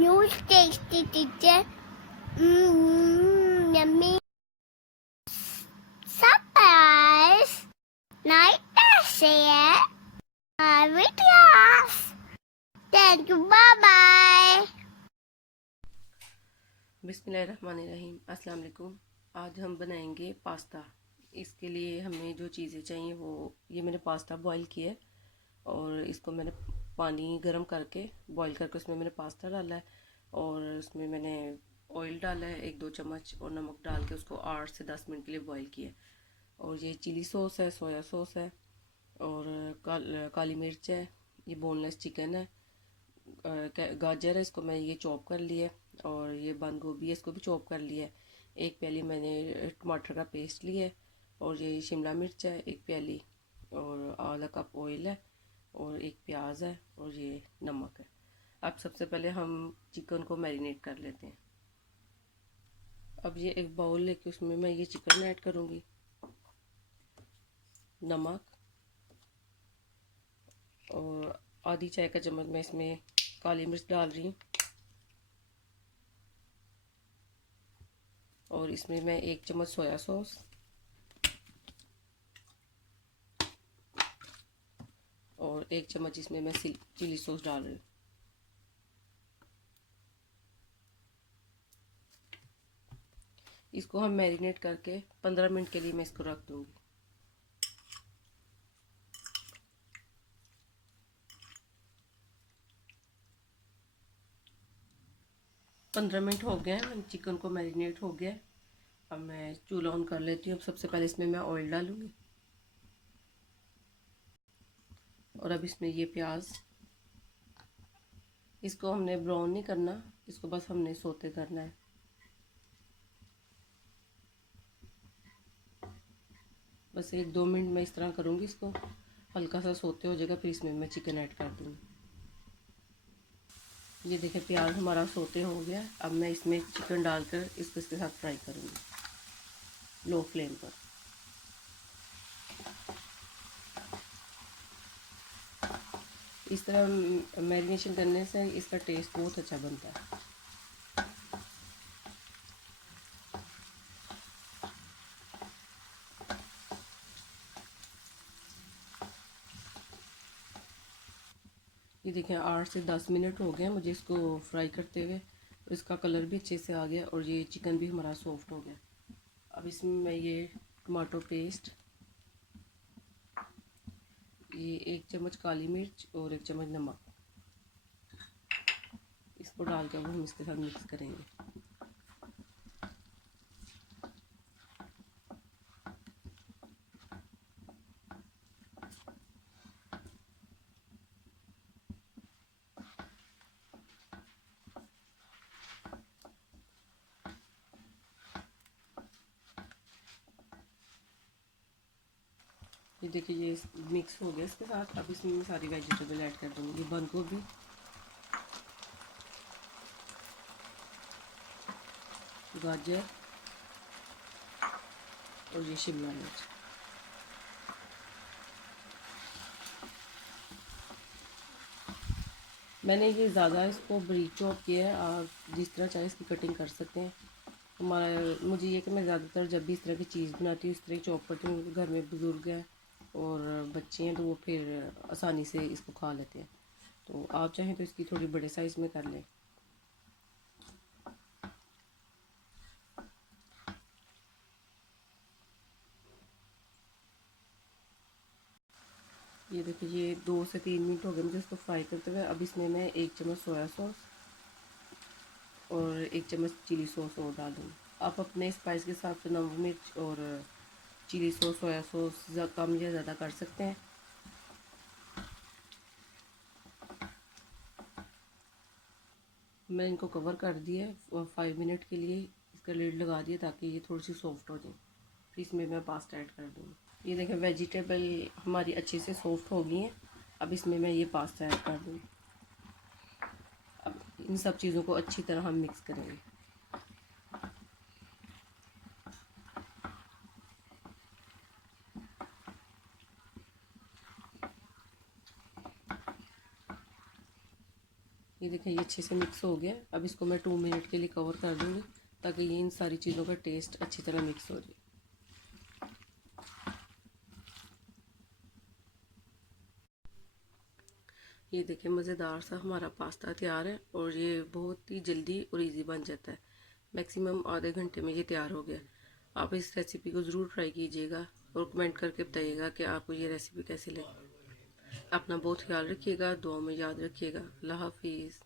Huge tasty teacher. Yummy. Surprise. Night share. Videos. Thank you. Bye bye. बिस्मिल्लाहिर्रहमानिर्रहीम। अस्सलाम वालेकुम। आज हम बनाएंगे पास्ता। इसके लिए हमें जो चीज़ें चाहिए वो ये मैंने पास्ता बॉईल किया है और इसको मैंने पानी गर्म करके बॉईल करके उसमें मैंने पास्ता डाला है और उसमें मैंने ऑयल डाला है 1-2 चम्मच और नमक डाल के उसको 8 से 10 मिनट के लिए बॉईल किया है। और ये चिली सॉस है, सोया सॉस है और काली मिर्च है, ये बोनलेस चिकन है, गाजर है, इसको मैं ये चॉप कर लिया है और ये बंद गोभी है, इसको भी चॉप कर लिया है। एक प्याली मैंने टमाटर का पेस्ट लिया है और ये शिमला मिर्च है 1 प्याली और आधा कप ऑयल है और 1 प्याज है और ये नमक है। अब सबसे पहले हम चिकन को मैरिनेट कर लेते हैं। अब ये एक बाउल लेके उसमें मैं ये चिकन ऐड करूँगी, नमक और आधी चाय का चम्मच मैं इसमें काली मिर्च डाल रही हूँ और इसमें मैं 1 चम्मच सोया सॉस और 1 चम्मच इसमें मैं चिली सॉस डाल रही हूँ। इसको हम मैरिनेट करके 15 मिनट के लिए मैं इसको रख दूँगी। पंद्रह मिनट हो गए हैं, चिकन को मैरिनेट हो गया है। अब मैं चूल्हा ऑन कर लेती हूँ। अब सबसे पहले इसमें मैं ऑयल डालूँगी और अब इसमें ये प्याज, इसको हमने ब्राउन नहीं करना, इसको बस हमने सोते करना है। बस 1-2 मिनट मैं इस तरह करूँगी, इसको हल्का सा सोते हो जाएगा, फिर इसमें मैं चिकन ऐड कर दूँगी। ये देखें प्याज हमारा सोते हो गया। अब मैं इसमें चिकन डालकर इसको इसके साथ फ्राई करूँगी लो फ्लेम पर। इस तरह मैरिनेशन करने से इसका टेस्ट बहुत अच्छा बनता है। ये देखें 8 से 10 मिनट हो गए मुझे इसको फ्राई करते हुए और इसका कलर भी अच्छे से आ गया और ये चिकन भी हमारा सॉफ्ट हो गया। अब इसमें मैं ये टमाटो पेस्ट, ये 1 चम्मच काली मिर्च और 1 चम्मच नमक, इसको डाल कर हम इसके साथ मिक्स करेंगे। ये देखिए ये मिक्स हो गया इसके साथ। अब इसमें मैं सारी वेजिटेबल ऐड कर दूँगी, बंद गोभी, गाजर और ये शिमला मिर्च। मैंने ये ज़्यादा इसको बारीक चॉप किया है, आप जिस तरह चाहे इसकी कटिंग कर सकते हैं। मुझे ये कि मैं ज़्यादातर जब भी इस तरह की चीज़ बनाती हूँ इस तरह चॉप करती हूँ। घर में बुज़ुर्ग हैं और बच्चे हैं तो वो फिर आसानी से इसको खा लेते हैं। तो आप चाहें तो इसकी थोड़ी बड़े साइज़ में कर लें। ये देखिए ये 2 से 3 मिनट हो गए मुझे इसको फ्राई करते हुए। अब इसमें मैं 1 चम्मच सोया सॉस और 1 चम्मच चिली सॉस और डाल दूँगी। आप अपने स्पाइस के हिसाब से नमक मिर्च और चिली सॉस सोया सॉस कम या ज़्यादा कर सकते हैं। मैं इनको कवर कर दिया 5 मिनट के लिए, इसका लिड लगा दिया ताकि ये थोड़ी सी सॉफ्ट हो जाए। फिर इसमें मैं पास्ता ऐड कर दूँगी। ये देखें वेजिटेबल हमारी अच्छे से सॉफ्ट हो गई हैं। अब इसमें मैं ये पास्ता ऐड कर दूँगी। अब इन सब चीज़ों को अच्छी तरह हम मिक्स करेंगे। ये ये देखें, ये अच्छे से मिक्स हो गया। अब इसको मैं 2 मिनट के लिए कवर कर दूँगी ताकि ये इन सारी चीज़ों का टेस्ट अच्छी तरह मिक्स हो जाए। ये देखें, मज़ेदार सा हमारा पास्ता तैयार है और ये बहुत ही जल्दी और इजी बन जाता है। मैक्सिमम आधे घंटे में ये तैयार हो गया। आप इस रेसिपी को ज़रूर ट्राई कीजिएगा और कमेंट करके बताइएगा कि आपको ये रेसिपी कैसी लगी। अपना बहुत ख्याल रखिएगा, दुआ में याद रखिएगा। अल्लाह हाफिज़।